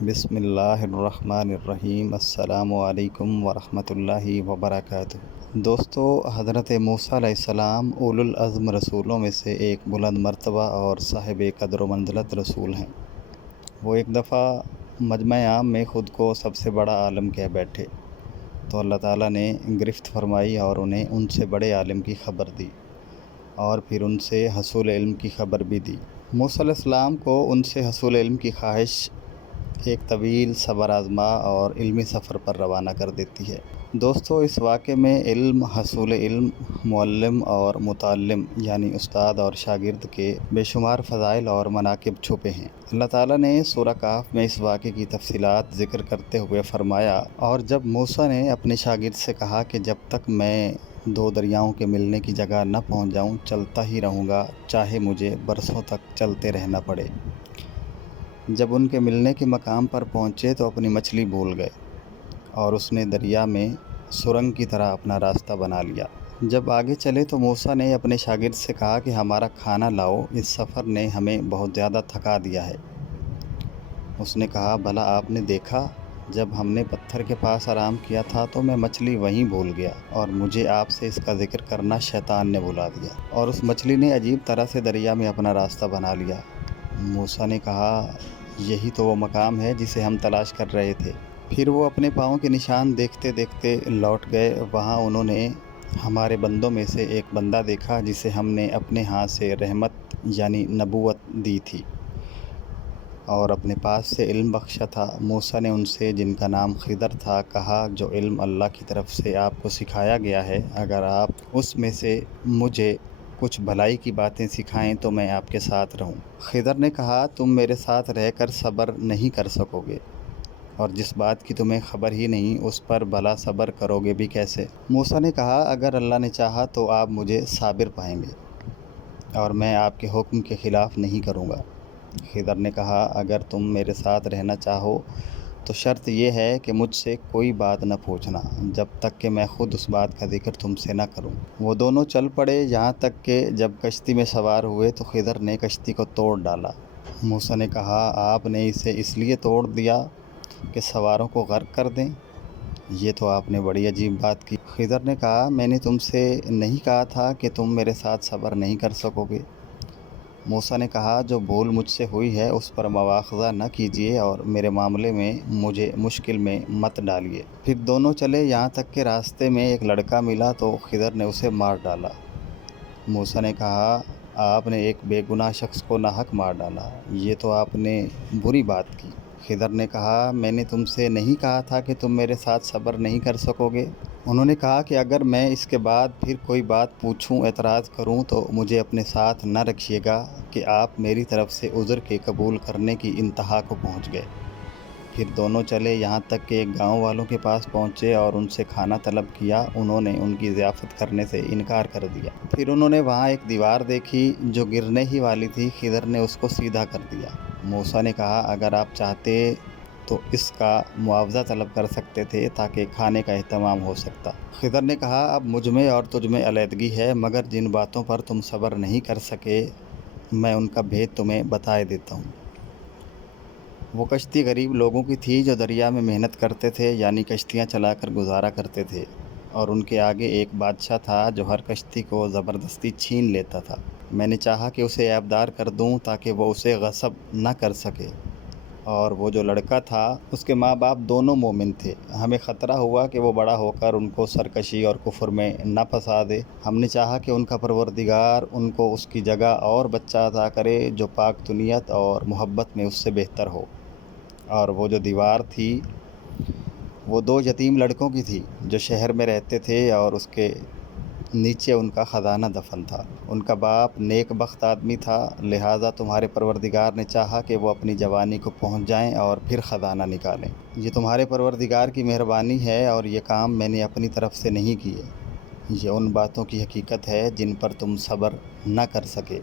بسم اللہ الرحمن الرحیم۔ السلام علیکم ورحمۃ اللہ وبرکاتہ۔ دوستو، حضرت موسیٰ علیہ السلام اولو العزم رسولوں میں سے ایک بلند مرتبہ اور صاحب قدر و منزلت رسول ہیں۔ وہ ایک دفعہ مجمع عام میں خود کو سب سے بڑا عالم کہہ بیٹھے تو اللہ تعالیٰ نے گرفت فرمائی اور انہیں ان سے بڑے عالم کی خبر دی اور پھر ان سے حصول علم کی خبر بھی دی۔ موسیٰ علیہ السلام کو ان سے حصول علم کی خواہش ایک طویل صبر آزما اور علمی سفر پر روانہ کر دیتی ہے۔ دوستو، اس واقعے میں علم، حصول علم، معلم اور متعلم یعنی استاد اور شاگرد کے بے شمار فضائل اور مناقب چھپے ہیں۔ اللہ تعالیٰ نے سورہ کہف میں اس واقعے کی تفصیلات ذکر کرتے ہوئے فرمایا، اور جب موسیٰ نے اپنے شاگرد سے کہا کہ جب تک میں دو دریاؤں کے ملنے کی جگہ نہ پہنچ جاؤں چلتا ہی رہوں گا، چاہے مجھے برسوں تک چلتے رہنا پڑے۔ جب ان کے ملنے کے مقام پر پہنچے تو اپنی مچھلی بھول گئے اور اس نے دریا میں سرنگ کی طرح اپنا راستہ بنا لیا۔ جب آگے چلے تو موسیٰ نے اپنے شاگرد سے کہا کہ ہمارا کھانا لاؤ، اس سفر نے ہمیں بہت زیادہ تھکا دیا ہے۔ اس نے کہا، بھلا آپ نے دیکھا، جب ہم نے پتھر کے پاس آرام کیا تھا تو میں مچھلی وہیں بھول گیا اور مجھے آپ سے اس کا ذکر کرنا شیطان نے بلا دیا، اور اس مچھلی نے عجیب طرح سے دریا میں اپنا راستہ بنا لیا۔ موسیٰ نے کہا، یہی تو وہ مقام ہے جسے ہم تلاش کر رہے تھے۔ پھر وہ اپنے پاؤں کے نشان دیکھتے دیکھتے لوٹ گئے۔ وہاں انہوں نے ہمارے بندوں میں سے ایک بندہ دیکھا جسے ہم نے اپنے ہاتھ سے رحمت یعنی نبوت دی تھی اور اپنے پاس سے علم بخشا تھا۔ موسیٰ نے ان سے، جن کا نام خضر تھا، کہا، جو علم اللہ کی طرف سے آپ کو سکھایا گیا ہے، اگر آپ اس میں سے مجھے کچھ بھلائی کی باتیں سکھائیں تو میں آپ کے ساتھ رہوں۔ خضر نے کہا، تم میرے ساتھ رہ کر صبر نہیں کر سکو گے، اور جس بات کی تمہیں خبر ہی نہیں اس پر بھلا صبر کرو گے بھی کیسے؟ موسیٰ نے کہا، اگر اللہ نے چاہا تو آپ مجھے صابر پائیں گے اور میں آپ کے حکم کے خلاف نہیں کروں گا۔ خضر نے کہا، اگر تم میرے ساتھ رہنا چاہو تو شرط یہ ہے کہ مجھ سے کوئی بات نہ پوچھنا جب تک کہ میں خود اس بات کا ذکر تم سے نہ کروں۔ وہ دونوں چل پڑے، یہاں تک کہ جب کشتی میں سوار ہوئے تو خضر نے کشتی کو توڑ ڈالا۔ موسیٰ نے کہا، آپ نے اسے اس لیے توڑ دیا کہ سواروں کو غرق کر دیں؟ یہ تو آپ نے بڑی عجیب بات کی۔ خضر نے کہا، میں نے تم سے نہیں کہا تھا کہ تم میرے ساتھ صبر نہیں کر سکو گے؟ موسیٰ نے کہا، جو بھول مجھ سے ہوئی ہے اس پر مواخذہ نہ کیجیے اور میرے معاملے میں مجھے مشکل میں مت ڈالیے۔ پھر دونوں چلے، یہاں تک کہ راستے میں ایک لڑکا ملا تو خضر نے اسے مار ڈالا۔ موسیٰ نے کہا، آپ نے ایک بے گناہ شخص کو ناحق مار ڈالا، یہ تو آپ نے بری بات کی۔ خضر نے کہا، میں نے تم سے نہیں کہا تھا کہ تم میرے ساتھ صبر نہیں کر سکو گے؟ انہوں نے کہا کہ اگر میں اس کے بعد پھر کوئی بات پوچھوں، اعتراض کروں تو مجھے اپنے ساتھ نہ رکھیے گا کہ آپ میری طرف سے عذر کے قبول کرنے کی انتہا کو پہنچ گئے۔ پھر دونوں چلے، یہاں تک کہ ایک گاؤں والوں کے پاس پہنچے اور ان سے کھانا طلب کیا۔ انہوں نے ان کی ضیافت کرنے سے انکار کر دیا۔ پھر انہوں نے وہاں ایک دیوار دیکھی جو گرنے ہی والی تھی۔ خضر نے اس کو سیدھا کر دیا۔ موسیٰ نے کہا، اگر آپ چاہتے تو اس کا معاوضہ طلب کر سکتے تھے تاکہ کھانے کا اہتمام ہو سکتا۔ خضر نے کہا، اب مجھ میں اور تجھ میں علیحدگی ہے، مگر جن باتوں پر تم صبر نہیں کر سکے میں ان کا بھید تمہیں بتائے دیتا ہوں۔ وہ کشتی غریب لوگوں کی تھی جو دریا میں محنت کرتے تھے، یعنی کشتیاں چلا کر گزارا کرتے تھے، اور ان کے آگے ایک بادشاہ تھا جو ہر کشتی کو زبردستی چھین لیتا تھا۔ میں نے چاہا کہ اسے عیبدار کر دوں تاکہ وہ اسے غصب نہ کر سکے، اور وہ جو لڑکا تھا اس کے ماں باپ دونوں مومن تھے۔ ہمیں خطرہ ہوا کہ وہ بڑا ہو کر ان کو سرکشی اور کفر میں نہ پھنسا دے۔ ہم نے چاہا کہ ان کا پروردگار ان کو اس کی جگہ اور بچہ عطا کرے جو پاک طنیت اور محبت میں اس سے بہتر ہو۔ اور وہ جو دیوار تھی وہ دو یتیم لڑکوں کی تھی جو شہر میں رہتے تھے اور اس کے نیچے ان کا خزانہ دفن تھا۔ ان کا باپ نیک بخت آدمی تھا، لہٰذا تمہارے پروردگار نے چاہا کہ وہ اپنی جوانی کو پہنچ جائیں اور پھر خزانہ نکالیں۔ یہ تمہارے پروردگار کی مہربانی ہے اور یہ کام میں نے اپنی طرف سے نہیں کیے۔ یہ ان باتوں کی حقیقت ہے جن پر تم صبر نہ کر سکے۔